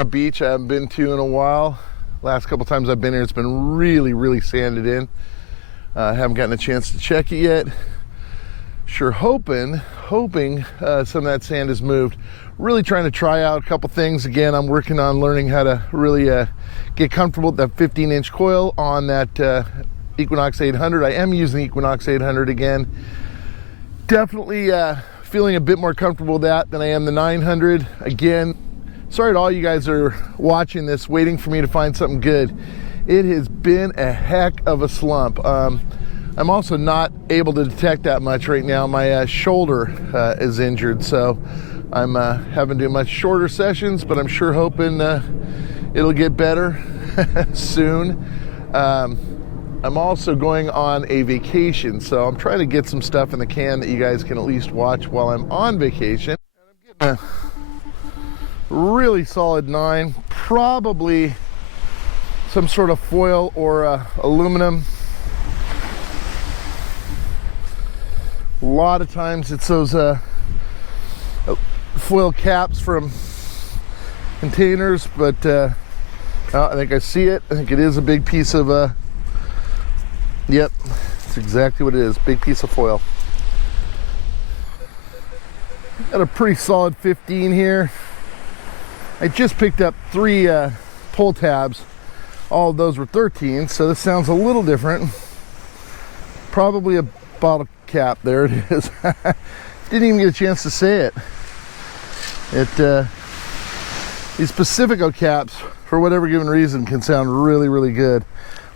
A beach I haven't been to in a while. Last couple times I've been here, it's been really sanded in. I haven't gotten a chance to check it yet. Sure hoping some of that sand has moved. Really trying to try out a couple things. Again, I'm working on learning how to really get comfortable with that 15-inch coil on that Equinox 800. I am using the Equinox 800 again. Definitely feeling a bit more comfortable with that than I am the 900. Again, sorry to all you guys that are watching this, waiting for me to find something good. It has been a heck of a slump. I'm also not able to detect that much right now. My shoulder is injured, so I'm having to do much shorter sessions, but I'm sure hoping it'll get better soon. I'm also going on a vacation, so I'm trying to get some stuff in the can that you guys can at least watch while I'm on vacation. I'm getting a really solid 9, probably some sort of foil or aluminum. A lot of times it's those foil caps from containers, but I think I see it. I think it is a big piece of yep, that's exactly what it is, big piece of foil. Got a pretty solid 15 here. I just picked up 3 pull tabs. All of those were 13, so this sounds a little different. Probably a bottle cap. There it is. Didn't even get a chance to say it. These Pacifico caps, for whatever given reason, can sound really good.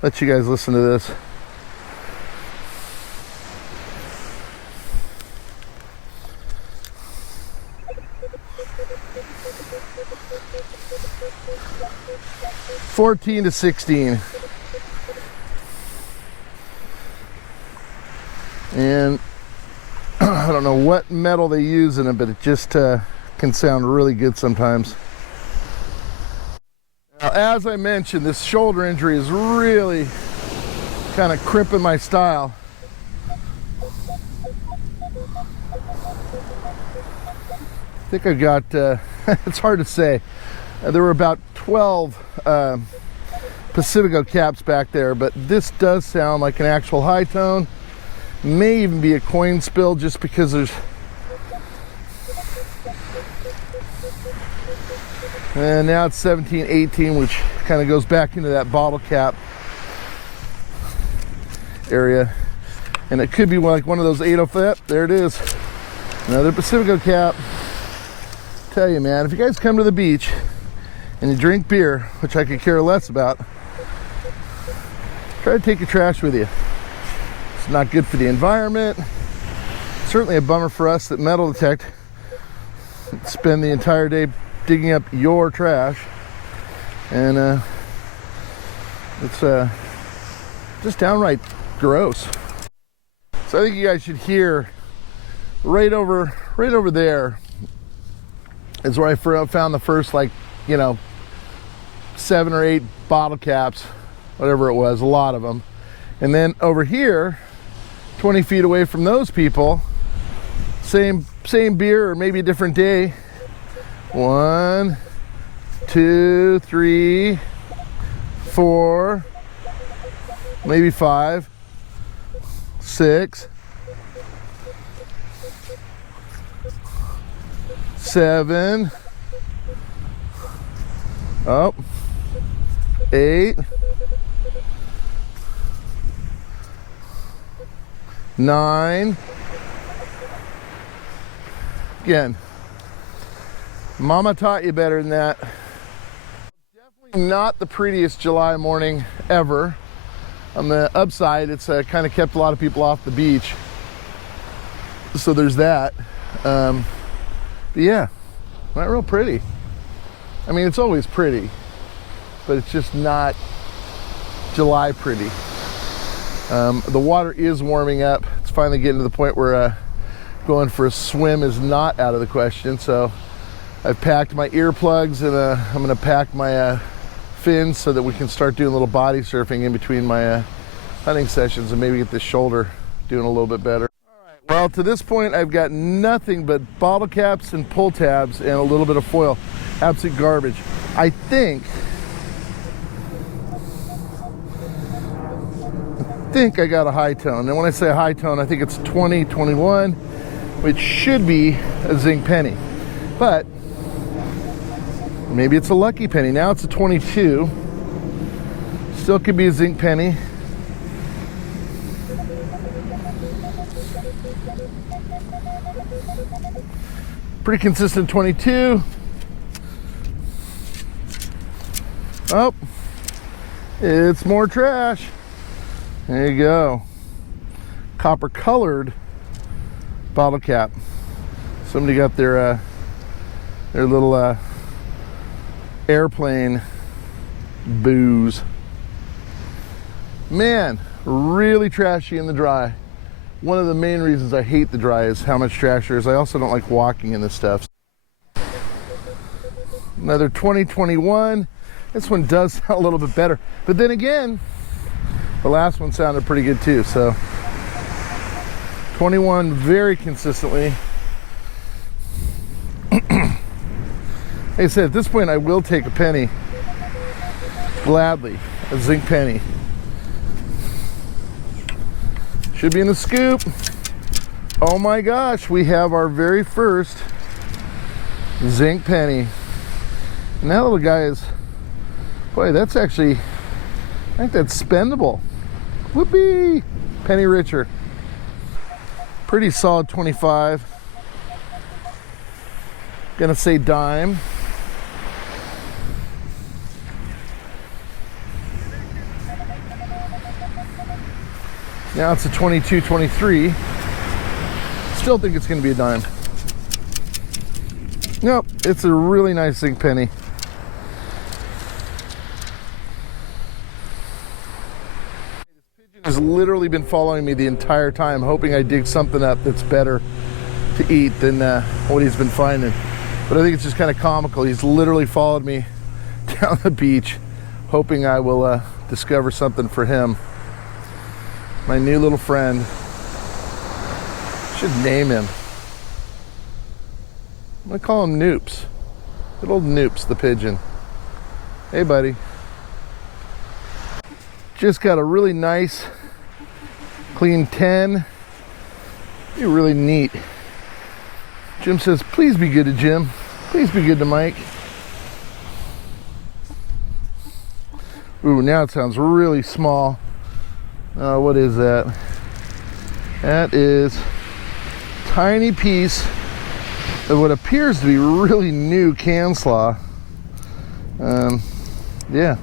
Let you guys listen to this. $14 to $16. And I don't know what metal they use in it, but it just can sound really good sometimes. Now, as I mentioned, this shoulder injury is really kind of crimping my style. I think I got, it's hard to say. There were about 12 Pacifico caps back there, but this does sound like an actual high tone. May even be a coin spill, just because there's, and now it's 17, 18, which kind of goes back into that bottle cap area. And it could be like one of those 805. There it is. Another Pacifico cap. Tell you, man, if you guys come to the beach and you drink beer, which I could care less about, try to take your trash with you. It's not good for the environment. Certainly a bummer for us that Metal Detect spend the entire day digging up your trash, and it's just downright gross. So I think you guys should hear right over there is where I found the first, like, 7 or 8 bottle caps, whatever it was, a lot of them. And then over here, 20 feet away from those people, same beer or maybe a different day. 1, 2, 3, 4, maybe 5, 6, 7, 8, 9. Again, Mama taught you better than that. Definitely not the prettiest July morning ever. On the upside, it's kind of kept a lot of people off the beach, so there's that. But yeah, not real pretty. I mean, it's always pretty, but it's just not July pretty. The water is warming up. It's finally getting to the point where going for a swim is not out of the question. So I've packed my earplugs, and I'm going to pack my fins so that we can start doing a little body surfing in between my hunting sessions, and maybe get this shoulder doing a little bit better. All right. Well, to this point, I've got nothing but bottle caps and pull tabs and a little bit of foil. Absolute garbage. I think I got a high tone. And when I say a high tone, I think it's 20, 21, which should be a zinc penny. But maybe it's a lucky penny. Now it's a 22. Still could be a zinc penny. Pretty consistent 22. Oh, it's more trash. There you go. Copper colored bottle cap. Somebody got their little airplane booze. Man, really trashy in the dry. One of the main reasons I hate the dry is how much trash there is. I also don't like walking in this stuff. Another 2021. This one does sound a little bit better. But then again, the last one sounded pretty good too. So 21 very consistently. Like I said, at this point I will take a penny. Gladly. A zinc penny. Should be in the scoop. Oh my gosh, we have our very first zinc penny. And that little guy is, boy, that's actually, I think that's spendable. Whoopee! Penny richer. Pretty solid 25. Gonna say dime. Now it's a 22, 23. Still think it's gonna be a dime. Nope, it's a really nice zinc penny. Has literally been following me the entire time, hoping I dig something up that's better to eat than what he's been finding. But I think it's just kind of comical. He's literally followed me down the beach, hoping I will discover something for him. My new little friend. Should name him. I'm gonna call him Noops. Good old Noops, the pigeon. Hey, buddy. Just got a really nice, clean 10. Be really neat. Jim says, please be good to Jim. Please be good to Mike. Ooh, now it sounds really small. What is that? That is a tiny piece of what appears to be really new can slaw. Yeah.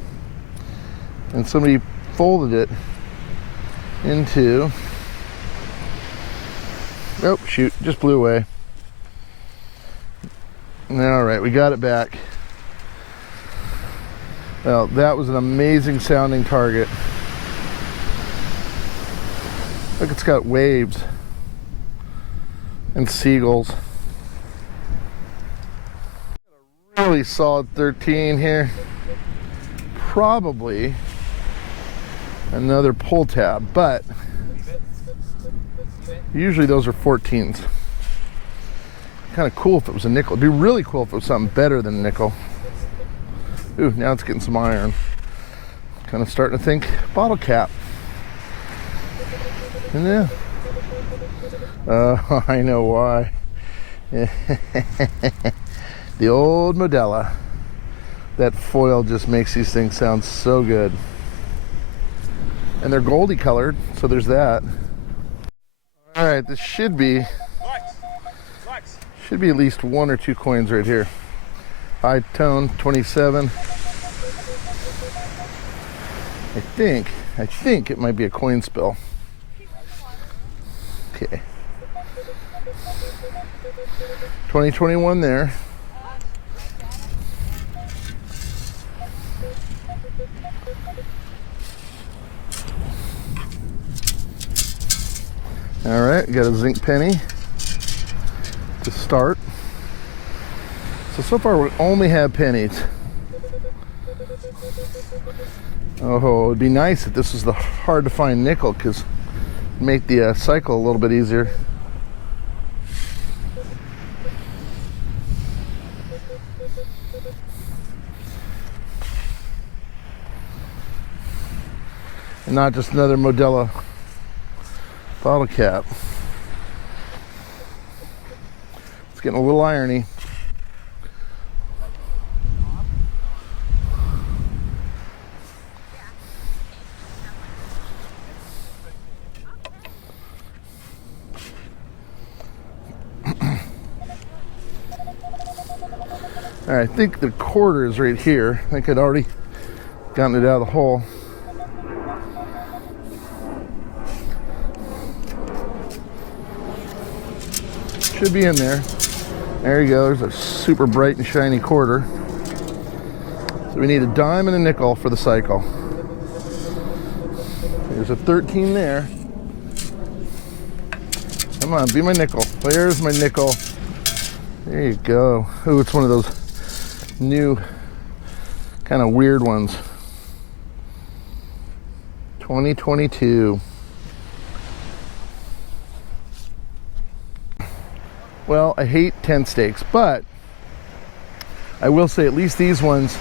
And somebody folded it into, oh shoot, just blew away. All right, we got it back. Well, that was an amazing sounding target. Look, it's got waves and seagulls. A really solid 13 here. Probably another pull tab, but usually those are 14s. Kind of cool if it was a nickel. It'd be really cool if it was something better than a nickel. Ooh, now it's getting some iron. Kind of starting to think bottle cap. And yeah. I know why. The old Modella. That foil just makes these things sound so good. And they're goldie colored, so there's that. All right, this should be at least 1 or 2 coins right here. High tone 27. I think it might be a coin spill. Okay. 2021 there. All right, got a zinc penny to start. So far we only have pennies. Oh, it would be nice if this was the hard to find nickel, because it'd make the cycle a little bit easier. and not just another Modelo bottle cap. It's getting a little irony. All right, I think the quarter is right here. I think I'd already gotten it out of the hole. Should be in there. There you go. There's a super bright and shiny quarter. So we need a dime and a nickel for the cycle. There's a 13 there. Come on, be my nickel. Where's my nickel? There you go. Ooh, it's one of those new kind of weird ones. 2022. Well, I hate 10 stakes, but I will say at least these ones,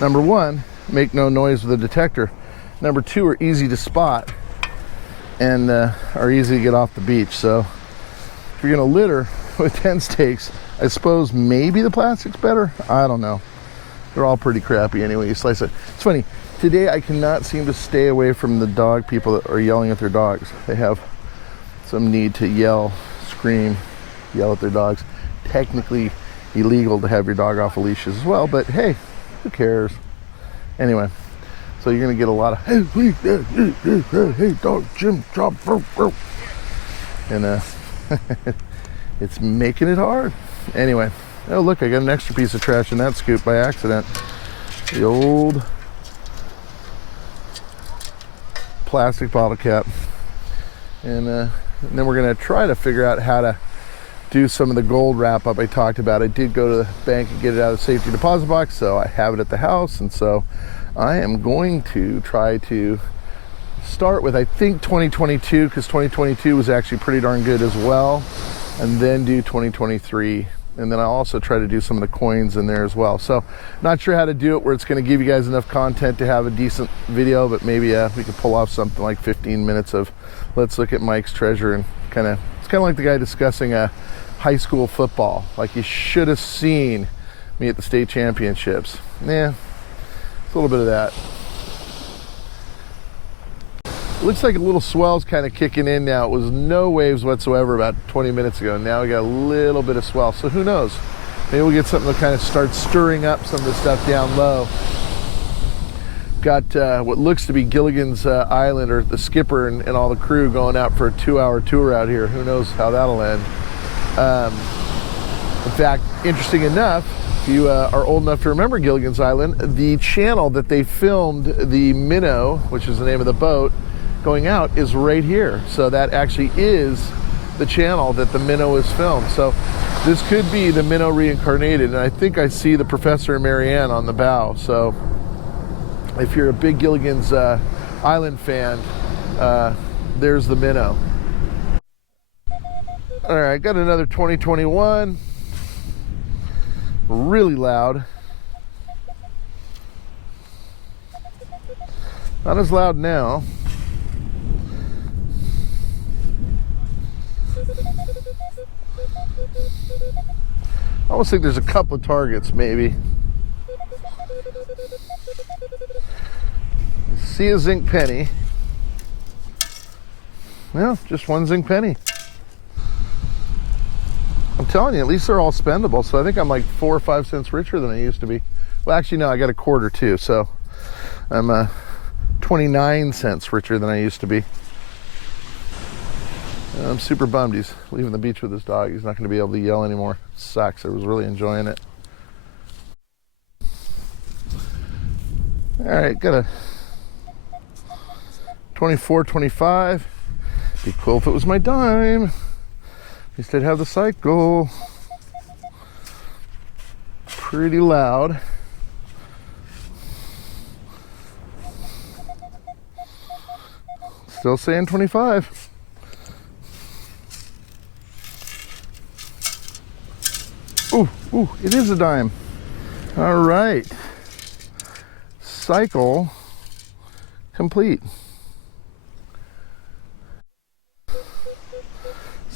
number one, make no noise with a detector. Number two, are easy to spot and are easy to get off the beach. So if you're gonna litter with 10 stakes, I suppose maybe the plastic's better. I don't know. They're all pretty crappy anyway. You slice it. It's funny. Today I cannot seem to stay away from the dog people that are yelling at their dogs. They have some need to yell, scream, yell at their dogs. Technically illegal to have your dog off of leashes as well, but hey, who cares? Anyway, so you're gonna get a lot of hey, please, hey, dog, Jim, chop, and it's making it hard. Anyway, oh look, I got an extra piece of trash in that scoop by accident. The old plastic bottle cap, and then we're gonna try to figure out how to do some of the gold wrap up I talked about. I did go to the bank and get it out of the safety deposit box, so I have it at the house, and so I am going to try to start with, I think, 2022, because 2022 was actually pretty darn good as well, and then do 2023, and then I'll also try to do some of the coins in there as well. So not sure how to do it where it's going to give you guys enough content to have a decent video, but maybe we could pull off something like 15 minutes of let's look at Mike's treasure, and it's kind of like the guy discussing high school football. Like, you should have seen me at the state championships. Yeah, it's a little bit of that. It looks like a little swell's kind of kicking in now. It was no waves whatsoever about 20 minutes ago. Now we got a little bit of swell. So who knows? Maybe we'll get something to kind of start stirring up some of the stuff down low. Got what looks to be Gilligan's Island, or the skipper and all the crew going out for a 2-hour tour out here. Who knows how that'll end. In fact, interesting enough, if you are old enough to remember Gilligan's Island, the channel that they filmed the Minnow, which is the name of the boat, going out is right here. So that actually is the channel that the Minnow is filmed. So this could be the Minnow reincarnated, and I think I see the Professor and Marianne on the bow. So if you're a big Gilligan's Island fan, there's the Minnow. All right, got another 2021. Really loud. Not as loud now. I almost think there's a couple of targets, maybe. See a zinc penny. Well, just one zinc penny. I'm telling you, at least they're all spendable. So I think I'm like 4 or 5 cents richer than I used to be. Well, actually, no, I got a quarter too. So I'm 29 cents richer than I used to be. I'm super bummed he's leaving the beach with his dog. He's not going to be able to yell anymore. Sucks. I was really enjoying it. All right, got a 24, 25. Be cool if it was my dime. At least I'd have the cycle. Pretty loud. Still saying 25. Ooh, it is a dime. All right. Cycle complete.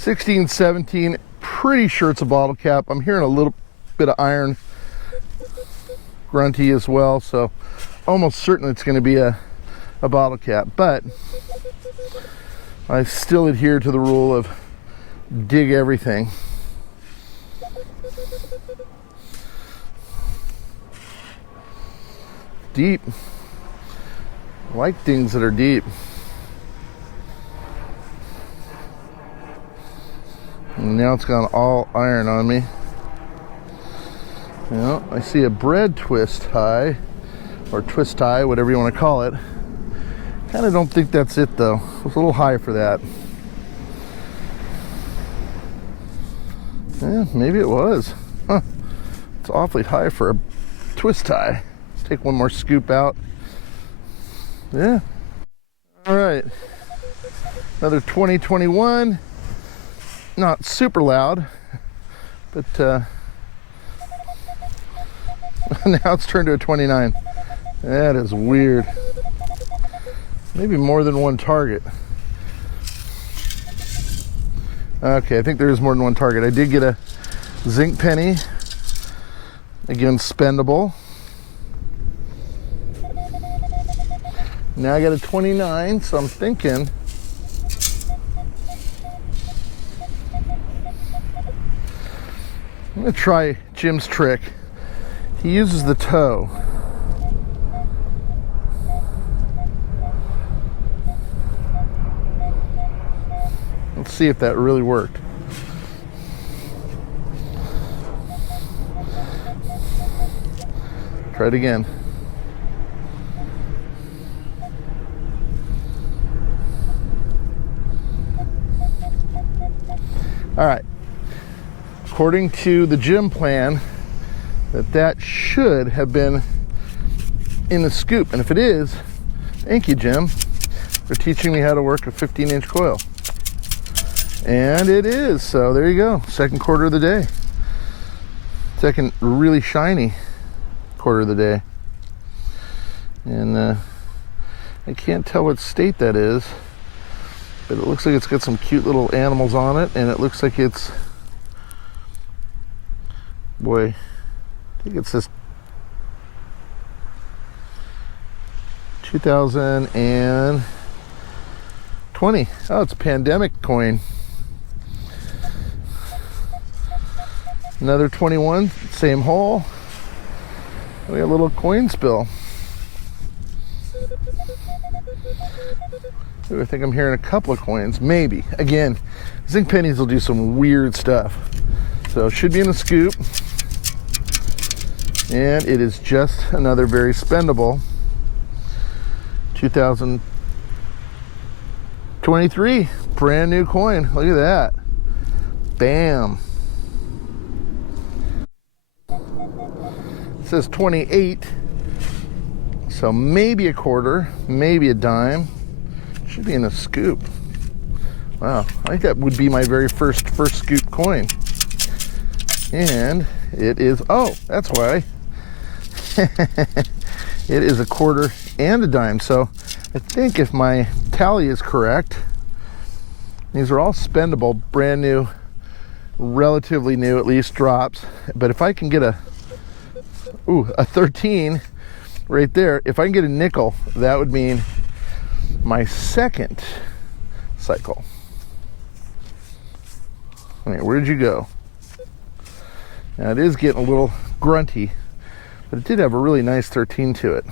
16, 17, pretty sure it's a bottle cap. I'm hearing a little bit of iron grunty as well, so almost certain it's going to be a bottle cap, but I still adhere to the rule of dig everything. Deep. I like things that are deep. And now it's gone all iron on me. Well, I see a bread twist tie, or twist tie, whatever you want to call it. Kind of don't think that's it though. It was a little high for that. Yeah, maybe it was. Huh. It's awfully high for a twist tie. Let's take one more scoop out. Yeah. All right. Another 2021. Not super loud, but now it's turned to a 29. That is weird. Maybe more than one target. Okay, I think there is more than one target. I did get a zinc penny. Again, spendable. Now I got a 29, so I'm thinking I'm gonna try Jim's trick. He uses the toe. Let's see if that really worked. Try it again. All right. According to the gym plan, that should have been in the scoop. And if it is, thank you, Jim, for teaching me how to work a 15-inch coil. And it is. So there you go. Second quarter of the day. Second really shiny quarter of the day. And I can't tell what state that is, but it looks like it's got some cute little animals on it, and it looks like it's, boy, I think it's this 2020. Oh, it's a pandemic coin. Another 21, same hole. We got a little coin spill. Ooh, I think I'm hearing a couple of coins, maybe. Again, zinc pennies will do some weird stuff. So it should be in the scoop. And it is just another very spendable 2023 brand new coin. Look at that. Bam. It says 28, so maybe a quarter, maybe a dime. Should be in a scoop. Wow, I think that would be my very first scoop coin. And it is, oh, that's why. It is a quarter and a dime. So I think if my tally is correct, these are all spendable, brand new, relatively new, at least drops. But if I can get a 13 right there, if I can get a nickel, that would mean my second cycle. All right, where did you go? Now it is getting a little grunty, but it did have a really nice 13 to it.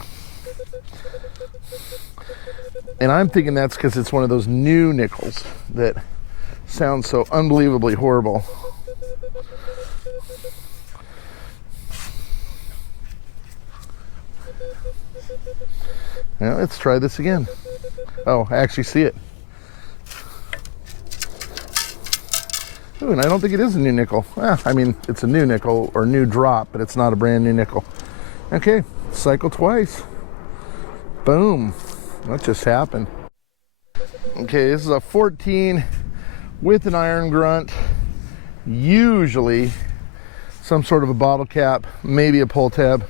And I'm thinking that's because it's one of those new nickels that sound so unbelievably horrible. Now let's try this again. Oh, I actually see it. Ooh, and I don't think it is a new nickel. I mean, it's a new nickel or new drop, but it's not a brand new nickel. Okay, cycle twice. Boom. That just happened. Okay, this is a 14 with an iron grunt. Usually some sort of a bottle cap, maybe a pull tab.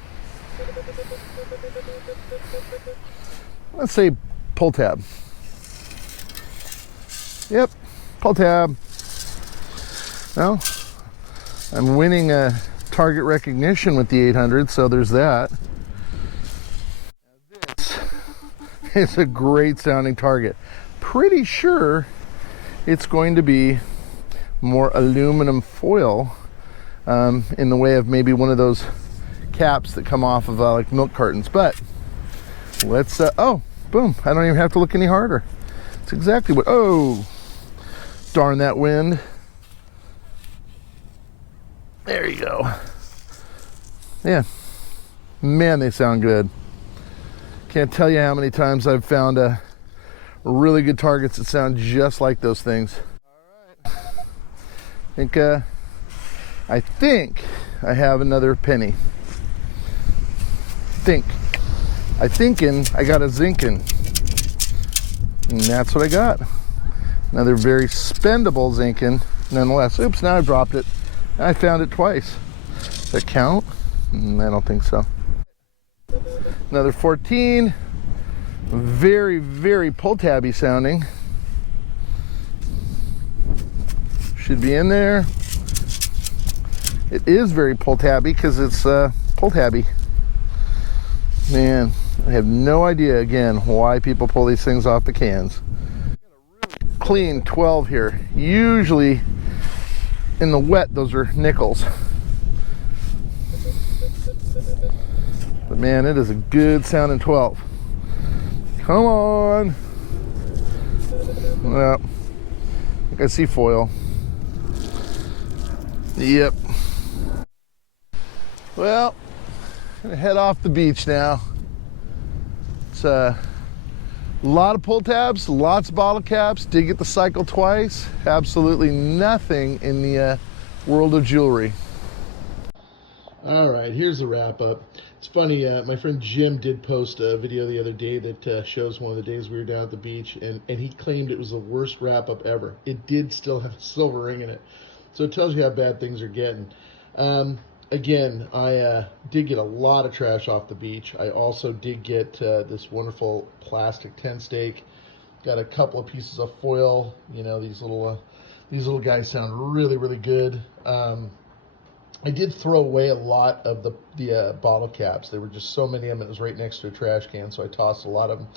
Let's say pull tab. Yep, pull tab. Well, I'm winning a target recognition with the 800, so there's that. This is a great sounding target. Pretty sure it's going to be more aluminum foil in the way of maybe one of those caps that come off of like milk cartons. But let's, oh, boom. I don't even have to look any harder. It's exactly what, oh, darn that wind. There you go. Yeah, man, they sound good. Can't tell you how many times I've found really good targets that sound just like those things. All right. I think I have another penny. I got a zinkin. And that's what I got. Another very spendable zinkin, nonetheless. Oops, now I dropped it. I found it twice. Does that count? I don't think so. Another 14. Very, very pull tabby sounding. Should be in there. It is very pull tabby because it's pull tabby. Man, I have no idea again why people pull these things off the cans. Clean 12 here. Usually in the wet, those are nickels. But man, it is a good sounding 12. Come on. Well, I think I see foil. Yep. Well, gonna head off the beach now. It's a lot of pull tabs, lots of bottle caps. Did get the cycle twice. Absolutely nothing in the world of jewelry. All right, here's the wrap up. It's funny, my friend Jim did post a video the other day that shows one of the days we were down at the beach, and he claimed it was the worst wrap up ever. It did still have a silver ring in it. So it tells you how bad things are getting. Again, I did get a lot of trash off the beach. I also did get this wonderful plastic tent stake. Got a couple of pieces of foil. You know, these little guys sound really, really good. I did throw away a lot of the bottle caps. There were just so many of them. It was right next to a trash can, so I tossed a lot of them.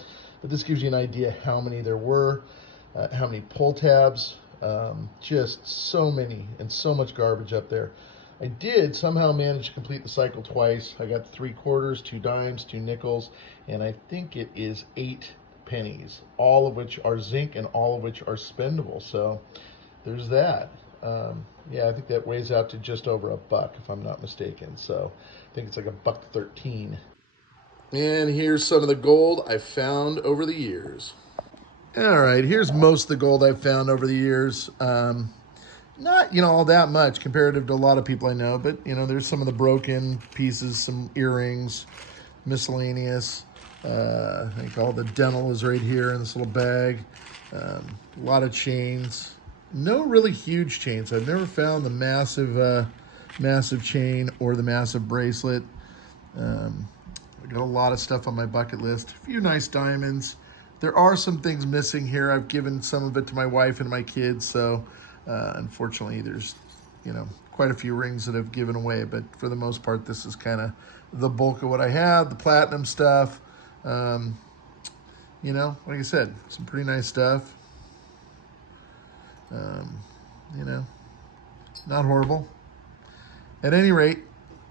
But this gives you an idea how many there were, how many pull tabs. Just so many and so much garbage up there. I did somehow manage to complete the cycle twice. I got 3/4, 2 dimes, 2 nickels, and I think it is 8 pennies, all of which are zinc and all of which are spendable. So there's that. Yeah, I think that weighs out to just over $1, if I'm not mistaken. So I think it's like $1.13. And here's some of the gold I found over the years. All right, here's most of the gold I've found over the years. Not, all that much comparative to a lot of people I know, but, there's some of the broken pieces, some earrings, miscellaneous. I think all the dental is right here in this little bag. A lot of chains. No really huge chains. I've never found the massive chain or the massive bracelet. I got a lot of stuff on my bucket list. A few nice diamonds. There are some things missing here. I've given some of it to my wife and my kids, so unfortunately there's, quite a few rings that I've given away, but for the most part, this is kind of the bulk of what I have, the platinum stuff. Like I said, some pretty nice stuff. Not horrible. At any rate,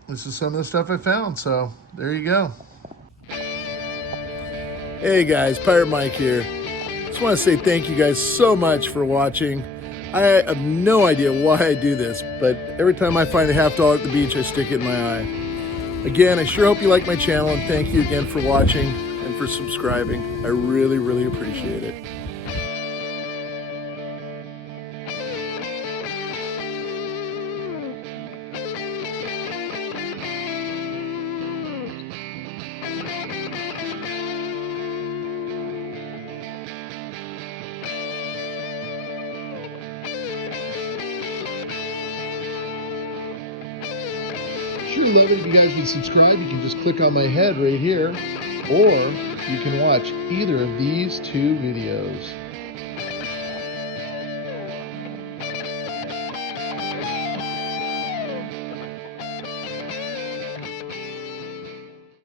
this is some of the stuff I found, so there you go. Hey guys, Pirate Mike here. Just want to say thank you guys so much for watching. I have no idea why I do this, but every time I find a $50 at the beach, I stick it in my eye. Again, I sure hope you like my channel, and thank you again for watching and for subscribing. I really, really appreciate it. Sure love it if you guys would subscribe. You can just click on my head right here, or you can watch either of these 2 videos.